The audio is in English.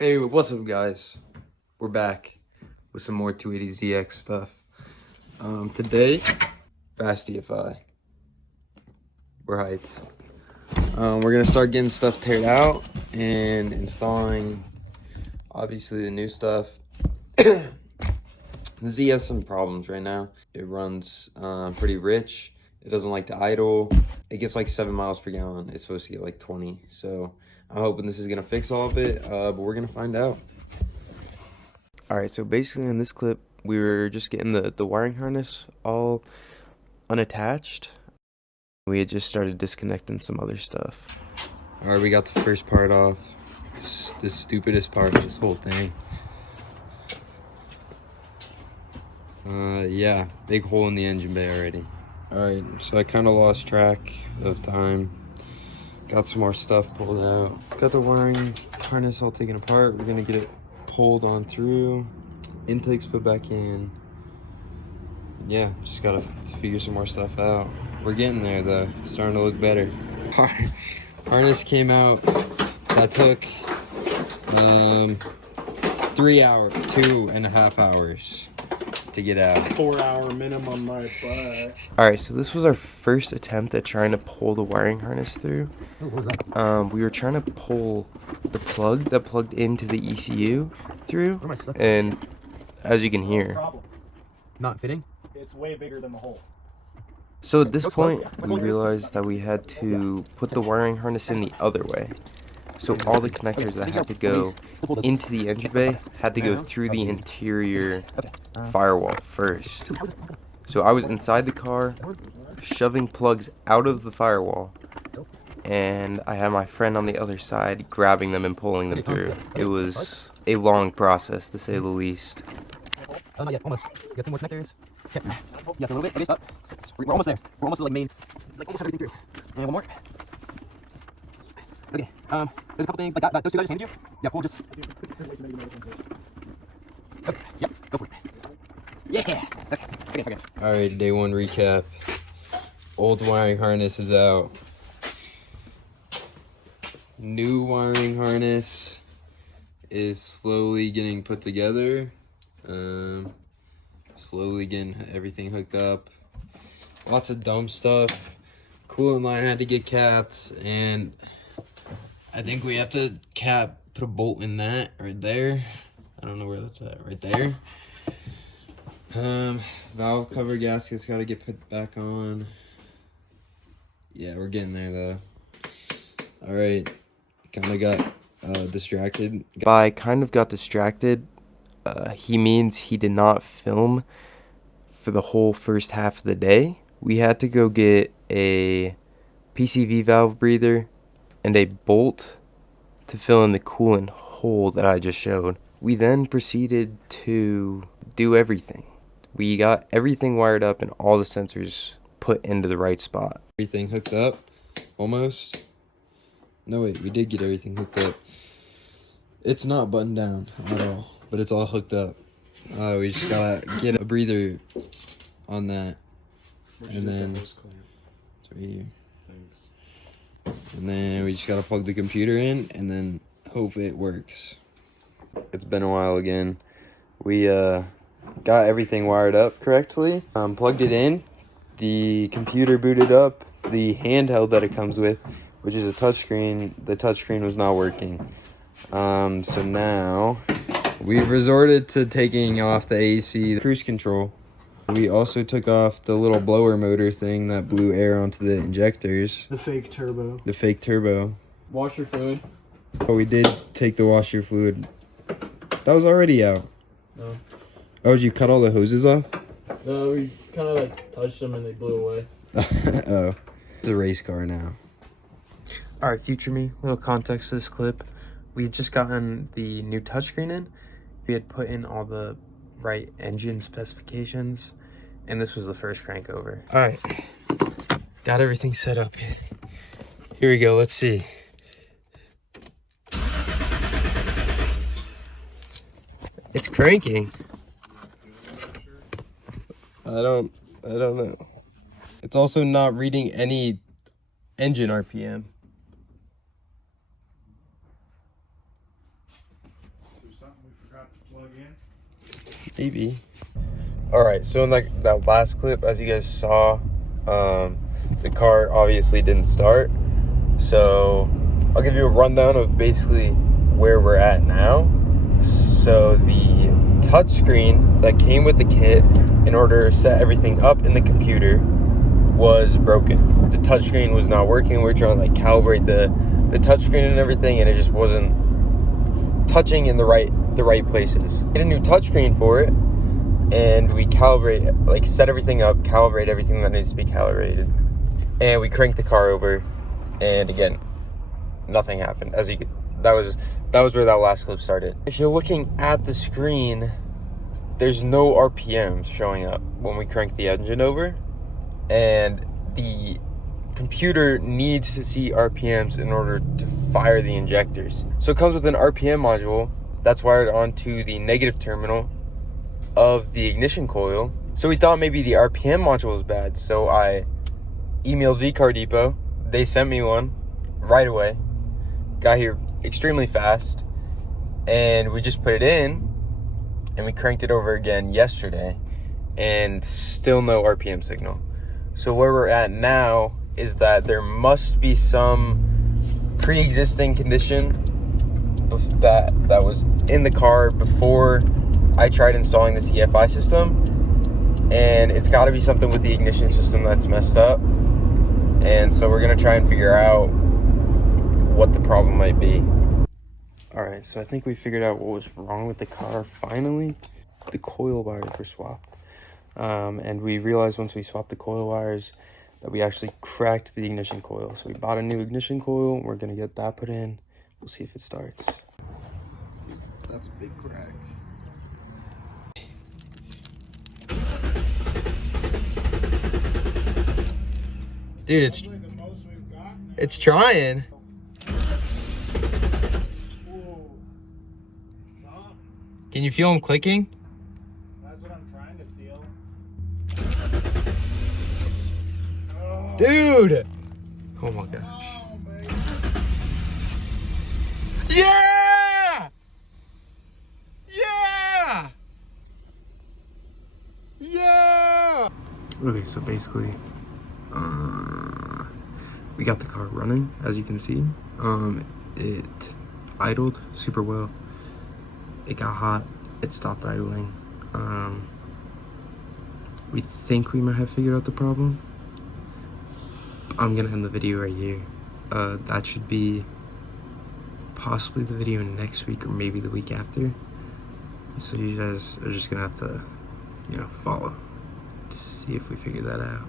Hey, what's up, guys? We're back with some more 280zx stuff. Today, Fast EFI. We're hyped. We're gonna start getting stuff teared out and installing, obviously, the new stuff. The Z has some problems right now. It runs pretty rich. It doesn't like to idle. It gets like 7 miles per gallon. It's supposed to get like 20. So I'm hoping this is gonna fix all of it, but we're gonna find out. Alright, so basically in this clip, we were just getting the wiring harness all unattached. We had just started disconnecting some other stuff. Alright, we got the first part off. The stupidest part of this whole thing. Yeah, big hole in the engine bay already. Alright, so I kind of lost track of time. Got some more stuff pulled out. Got the wiring harness all taken apart. We're gonna get it pulled on through. Intakes put back in. Yeah, just gotta figure some more stuff out. We're getting there though. It's starting to look better. Harness came out. That took 3 hours, 2.5 hours to get out. 4 hour minimum by butt. Alright, so this was our first attempt at trying to pull the wiring harness through. We were trying to pull the plug that plugged into the ECU through, and as you can hear, Not fitting? It's way bigger than the hole. so at this point, we realized that we had to put the wiring harness in the other way. So all the connectors that had to go into the engine bay had to go through the interior firewall first. So I was inside the car, shoving plugs out of the firewall, and I had my friend on the other side grabbing them and pulling them through. It was a long process, to say the least. Oh, not yet, almost. You got 2 more connectors. Okay. You have to a little bit. Okay, stop. We're almost there. We're almost to like main, like almost everything through. And one more. Okay. There's a couple things like that. Those two guys just handed you. Yeah, pull just. Okay. Yep. Go for it. Yeah. Okay. Okay. All right, day one recap. Old wiring harness is out. New wiring harness is slowly getting put together. Slowly getting everything hooked up. Lots of dumb stuff. Coolant line had to get capped, and I think we have to put a bolt in that right there. I don't know where that's at. Right there. Valve cover gaskets got to get put back on. Yeah, we're getting there though. All right, kind of got distracted. By kind of got distracted, he means he did not film for the whole first half of the day. We had to go get a PCV valve breather and a bolt to fill in the coolant hole that I just showed. We then proceeded to do everything. We got everything wired up and all the sensors put into the right spot. Everything hooked up, almost. No wait, we did get everything hooked up. It's not buttoned down at all, but it's all hooked up. We just gotta get a breather on that. And then it's right here. Thanks. And then we just gotta plug the computer in and then hope it works. It's been a while again. We got everything wired up correctly, plugged it in, the computer booted up, the handheld that it comes with, which is a touchscreen. The touchscreen was not working. So now we've resorted to taking off the AC cruise control. We also took off the little blower motor thing that blew air onto the injectors. The fake turbo. The fake turbo. Washer fluid. Oh, we did take the washer fluid. That was already out. No. Oh, did you cut all the hoses off? No, we kind of like touched them and they blew away. Oh, it's a race car now. Alright, future me, little context to this clip. We had just gotten the new touchscreen in. We had put in all the right engine specifications, and this was the first crank over. Alright, got everything set up. Here we go, let's see. It's cranking. I don't know. It's also not reading any engine RPM. Maybe. Alright, so in like that last clip, as you guys saw, the car obviously didn't start. So I'll give you a rundown of basically where we're at now. So the touchscreen that came with the kit in order to set everything up in the computer was broken. The touchscreen was not working. We were trying to like calibrate the touchscreen and everything, and it just wasn't touching in the right places. Get a new touchscreen for it, and we set everything up, calibrate everything that needs to be calibrated, and we cranked the car over, and again, nothing happened. That was where that last clip started. If you're looking at the screen, there's no RPMs showing up when we crank the engine over, and the computer needs to see RPMs in order to fire the injectors. So it comes with an RPM module that's wired onto the negative terminal of the ignition coil. So we thought maybe the RPM module was bad, so I emailed Z-Car Depot. They sent me one right away. Got here extremely fast, and we just put it in, and we cranked it over again yesterday, and still no RPM signal. So where we're at now is that there must be some pre-existing condition that was in the car before I tried installing this EFI system, and it's got to be something with the ignition system that's messed up. And so we're gonna try and figure out what the problem might be. All right, so I think we figured out what was wrong with the car finally. The coil wires were swapped, and we realized once we swapped the coil wires that we actually cracked the ignition coil. So we bought a new ignition coil. We're gonna get that put in. We'll see if it starts. That's a big crack. Dude, it's trying. Can you feel them clicking? That's what I'm trying to feel. Dude! Oh my gosh. Yeah! Yeah! Yeah! Okay, so basically, we got the car running, as you can see. It idled super well. It got hot. It stopped idling. We think we might have figured out the problem. I'm gonna end the video right here. That should be possibly the video next week or maybe the week after. So you guys are just gonna have to, follow to see if we figure that out.